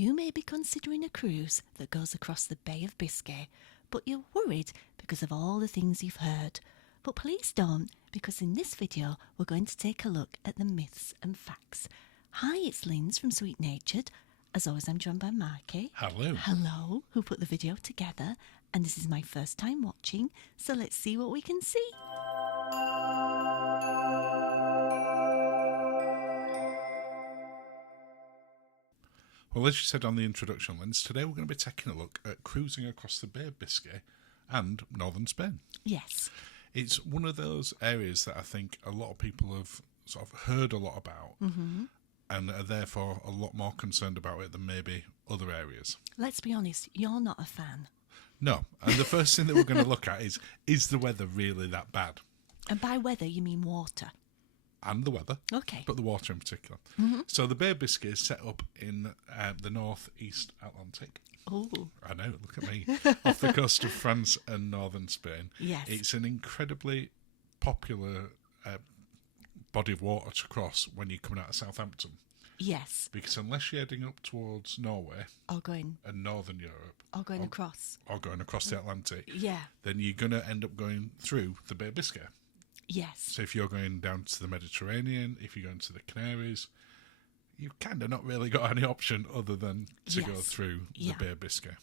You may be considering a cruise that goes across the Bay of Biscay, but you're worried because of all the things you've heard. But please don't, because in this video we're going to take a look at the myths and facts. Hi, it's Linz from Sweet Natured. As always, I'm joined by Marky. Hello. Hello, who put the video together. And this is my first time watching, so let's see what we can see. Well, as you said on the introduction, Linz, today we're going to be taking a look at cruising across the Bay of Biscay and northern Spain. Yes. It's one of those areas that I think a lot of people have sort of heard a lot about and are therefore a lot more concerned about it than maybe other areas. Let's be honest, you're not a fan. No, and the first thing that we're going to look at is the weather really that bad? And by weather, you mean water. And the weather, Okay. but the water in particular. So the Bay of Biscay is set up in the northeast Atlantic. Oh. I know, look at me. Off the coast of France and northern Spain. Yes. It's an incredibly popular body of water to cross when you're coming out of Southampton. Yes. Because unless you're heading up towards Norway Or going and northern Europe, across. or going across the Atlantic, Yeah. then you're going to end up going through the Bay of Biscay. Yes. So if you're going down to the Mediterranean, if you're going to the Canaries, you've kind of not really got any option other than to go through the Bay of Biscay.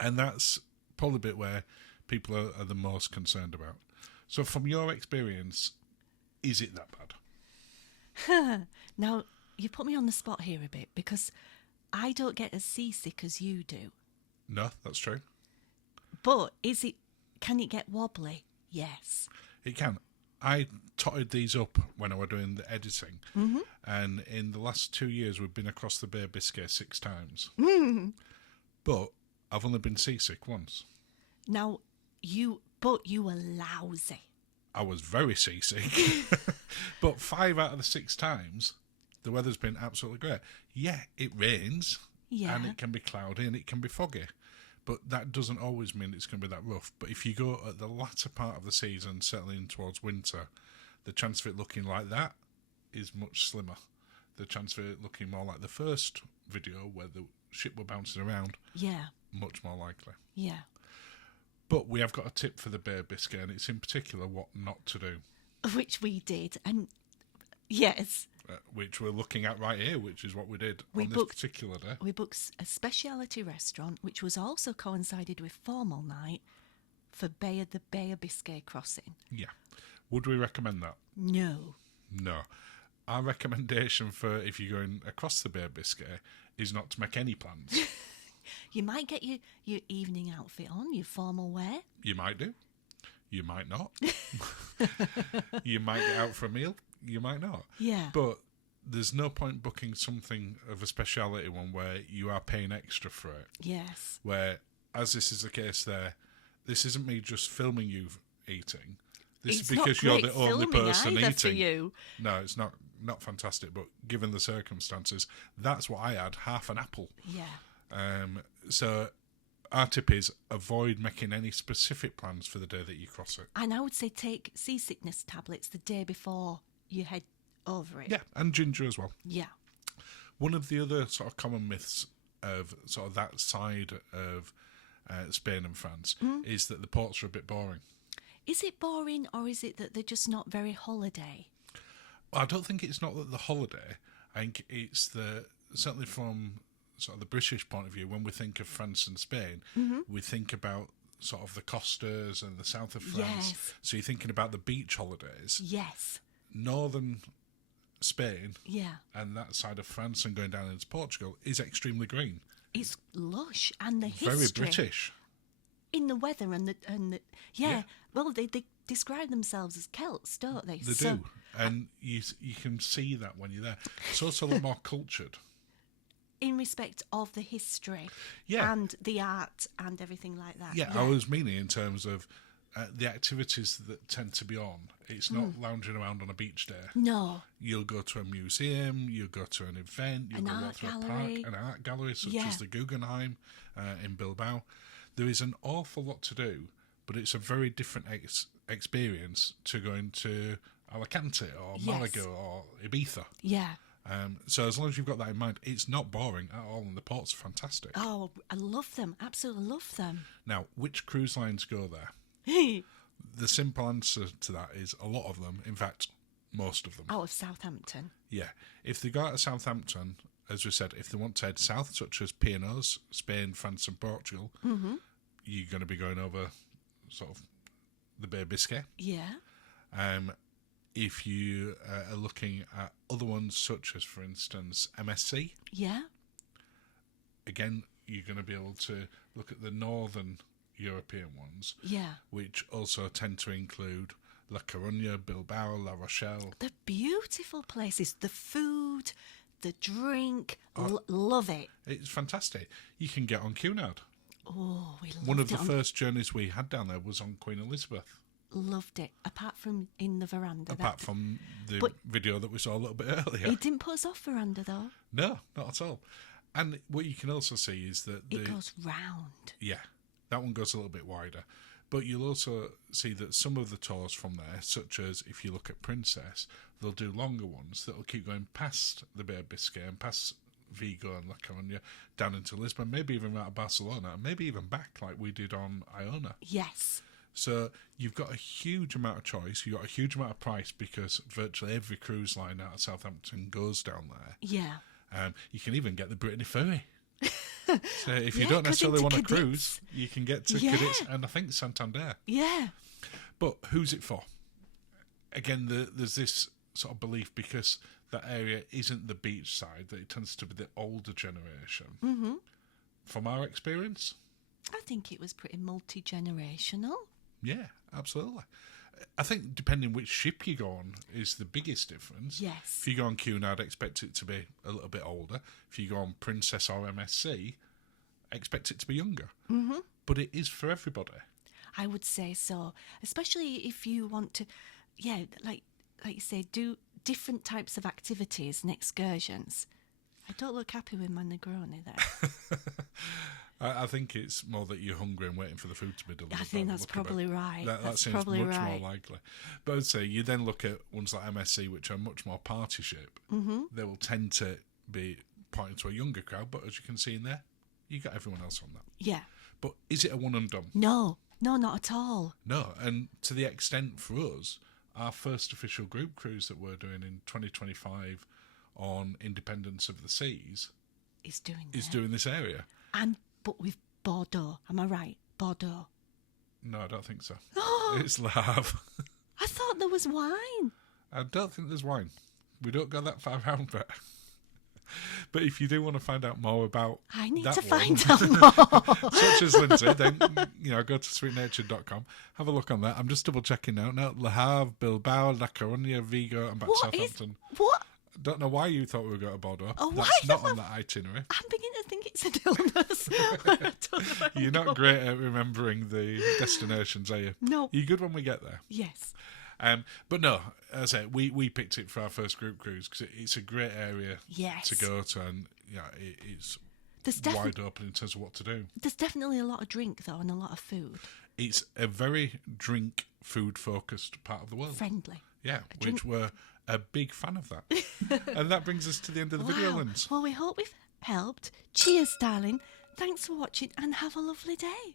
And that's probably the bit where people are the most concerned about. So from your experience, is it that bad? Now, you put me on the spot here a bit because I don't get as seasick as you do. No, that's true. But can it get wobbly? Yes. It can. I totted these up when I was doing the editing, and in the last 2 years we've been across the Bay of Biscay 6 times. But I've only been seasick once. Now, you were lousy. I was very seasick. But 5 out of the 6 times, the weather's been absolutely great. Yeah, it rains, and it can be cloudy, and it can be foggy. But that doesn't always mean it's going to be that rough. But if you go at the latter part of the season, settling towards winter, the chance of it looking like that is much slimmer. The chance of it looking more like the first video where the ship were bouncing around, much more likely. Yeah. But we have got a tip for the Bay of Biscay, and it's in particular what not to do. Which we did. And yes. Which we're looking at right here, which is what we did on this particular day. We booked a speciality restaurant, which was also coincided with formal night for the Bay of Biscay crossing. Yeah. Would we recommend that? No. No. Our recommendation for if you're going across the Bay of Biscay is not to make any plans. You might get your evening outfit on, your formal wear. You might do. You might not. You might get out for a meal. You might not. Yeah. But there's no point booking something of a speciality one where you are paying extra for it. Yes. Where, as this is the case there, this isn't me just filming you eating. This is because you're the only person eating. For you. No, it's not fantastic, but given the circumstances, that's what I had, half an apple. Yeah. So our tip is avoid making any specific plans for the day that you cross it. And I would say take seasickness tablets the day before you head over it. Yeah, and ginger as well. Yeah. One of the other sort of common myths of sort of that side of Spain and France is that the ports are a bit boring. Is it boring, or is it that they're just not very holiday? Well, I don't think it's not that the holiday. I think it's certainly from sort of the British point of view, when we think of France and Spain, we think about sort of the costas and the south of France. Yes. So you're thinking about the beach holidays. Yes. Northern Spain and that side of France and going down into Portugal is extremely green. It's lush, and the history. Very British. In the weather and the well, they describe themselves as Celts, don't they? They do, and you can see that when you're there. It's also a lot more cultured. In respect of the history and the art and everything like that. Yeah, I was meaning in terms of the activities that tend to be on. It's not lounging around on a beach day. No. You'll go to a museum, you'll go to an event, you'll go walk through a park, an art gallery such as the Guggenheim in Bilbao. There is an awful lot to do, but it's a very different experience to going to Alicante or Malaga or Ibiza. Yeah. So as long as you've got that in mind, it's not boring at all, and the ports are fantastic. Oh, I love them. Absolutely love them. Now, which cruise lines go there? The simple answer to that is a lot of them. In fact, most of them. Out of Southampton. Yeah. If they go out of Southampton, as we said, if they want to head south, such as P&Os, Spain, France and Portugal, you're going to be going over sort of the Bay of Biscay. Yeah. If you are looking at other ones, such as, for instance, MSC, Yeah. again, you're going to be able to look at the northern European ones, Yeah. which also tend to include La Coruña, Bilbao, La Rochelle. The beautiful places, the food, the drink, love it. It's fantastic. You can get on Cunard. Oh, we loved it. One of the first journeys we had down there was on Queen Elizabeth. Loved it. Apart from in the veranda. Apart from the video that we saw a little bit earlier. It didn't put us off veranda though. No, not at all. And what you can also see is that It goes round. Yeah, that one goes a little bit wider. But you'll also see that some of the tours from there, such as if you look at Princess, they'll do longer ones that will keep going past the Bay of Biscay and past Vigo and La Coruña, down into Lisbon, maybe even out of Barcelona, and maybe even back like we did on Iona. Yes. So you've got a huge amount of choice, you've got a huge amount of price, because virtually every cruise line out of Southampton goes down there. Yeah. You can even get the Brittany Ferry. So if you don't necessarily want to cruise, you can get to Cadiz and I think Santander. Yeah. But who's it for? Again, there's this sort of belief, because that area isn't the beach side, that it tends to be the older generation. Mm-hmm. From our experience, I think it was pretty multi-generational. yeah, absolutely. I think depending which ship you go on is the biggest difference. Yes. If you go on Cunard, expect it to be a little bit older. If you go on Princess or MSC, expect it to be younger. Mm-hmm. But it is for everybody. I would say so, especially if you want to, like you say, do different types of activities and excursions. I don't look happy with my Negroni there. I think it's more that you're hungry and waiting for the food to be delivered. I think that's probably right. That seems probably much right. more likely. But I'd say you then look at ones like MSC, which are much more party ship. Mm-hmm. They will tend to be pointing to a younger crowd, but as you can see in there, you got everyone else on that. Yeah. But is it a one and done? No, not at all. No, and to the extent for us, our first official group cruise that we're doing in 2025 on Independence of the Seas is doing this area. But with Bordeaux, am I right? Bordeaux. No, I don't think so. Oh, It's Le Havre. I thought there was wine. I don't think there's wine. We don't go that far around there. But if you do want to find out more about I need that to one, find out more. such as Lindsay, then go to sweetnature.com, have a look on that. I'm just double checking now. No, Le Havre, Bilbao, La Coruña, Vigo, and back to Southampton. What? Don't know why you thought we were going to Bordeaux. Oh, That's not on that itinerary. I'm beginning to think it's an illness. I don't know where I'm You're not going. great at remembering the destinations, are you? No. You're good when we get there. Yes. But no, as I say, we picked it for our first group cruise because it's a great area to go to, and it's wide open in terms of what to do. There's definitely a lot of drink though, and a lot of food. It's a very drink, food focused part of the world. Friendly. Yeah, which we're a big fan of that. And that brings us to the end of the video, Linz. Well, we hope we've helped. Cheers, darling. Thanks for watching and have a lovely day.